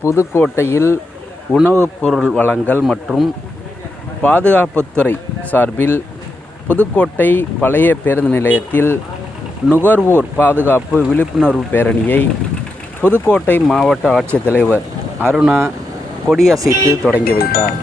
புதுக்கோட்டையில் உணவுப் பொருள் வழங்கல் மற்றும் பாதுகாப்புத்துறை சார்பில் புதுக்கோட்டை பழைய பேருந்து நிலையத்தில் நுகர்வோர் பாதுகாப்பு விழிப்புணர்வு பேரணியை புதுக்கோட்டை மாவட்ட ஆட்சித்தலைவர் அருணா கொடியசைத்து தொடங்கி வைத்தார்.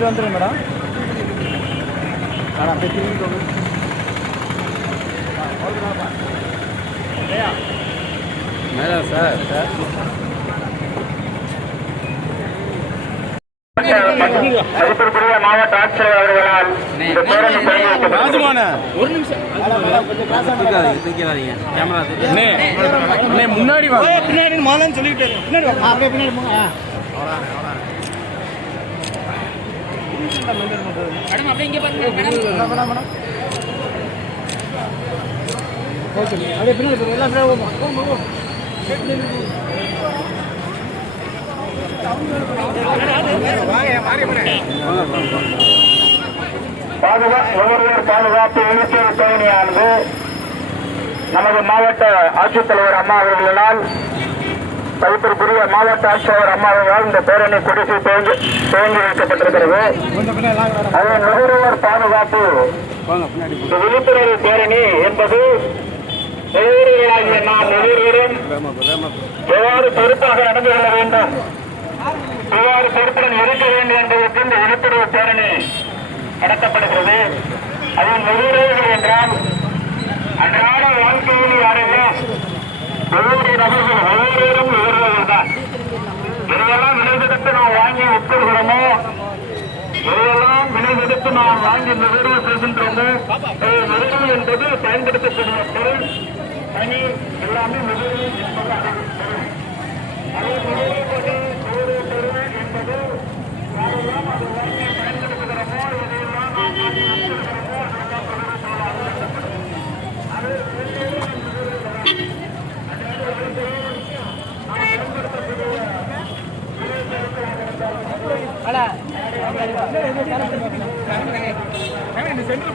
வந்துடும் மேடம். அப்படியே திரும்பி மேடம் சார் மதிப்பிற்குரிய மாவட்ட ஆட்சியர் அவர்களால் இந்த பேரணி ஒரு நிமிஷம் முன்னாடி பின்னாடி மாலன்னு சொல்லிட்டு பின்னாடி அப்படியே பின்னாடி போங்க. மேடம் அப்படியே இங்கே பாருங்க மேடம். அப்படியே பின்னாடி எல்லாம் நுகர்வோர் பாதுகாப்பு விழிப்புணர்வு பேரணியானது நமது மாவட்ட ஆட்சித்தலைவர் அம்மா அவர்களால் மதிப்பிற்குரிய மாவட்ட ஆட்சியர் அம்மா அவர்களால் இந்த பேரணி கொடிசை துவங்கி வைக்கப்பட்டிருக்கிறது. அது நுகர்வோர் பாதுகாப்பு விழிப்புணர்வு பேரணி என்பது நுகர்வோர்களாகிய நாம் ஒவ்வொருவரும் எவ்வாறு பொறுப்பாக நடந்து கொள்ள வேண்டும், எவ்வாறு பொறுப்புடன் இருக்க வேண்டும் என்பதற்கு இந்த விழிப்புணர்வு பேரணி நடத்தப்படுகிறது. அதில் நுகர்வோர்கள் என்றால் அன்றாட வாழ்க்கையில் யாரெல்லாம் ஒவ்வொரு நபர்கள் ஒவ்வொருவரும் நுகர்வோர்கள் தான். எதையெல்லாம் விலைதெடுத்து நாம் வாங்கி உட்கொள்கிறோமோ, எதையெல்லாம் விலைதெடுத்து நாம் வாங்கி நுகர்வு செய்கின்றோமோ, நுகர்வு என்பது பயன்படுத்தக்கூடிய பொருள் தனி எல்லாமே நுகர்வு என்பது அதை நுகர்வு பொருள் என்பது யாரெல்லாம் அதை வாங்கி பயன்படுத்துகிறோமோ, எதையெல்லாம் நாம் வாங்கி உட்கொள்கிறோமோ அதெல்லாம் நுகர்வு பொருளாக அது சென்று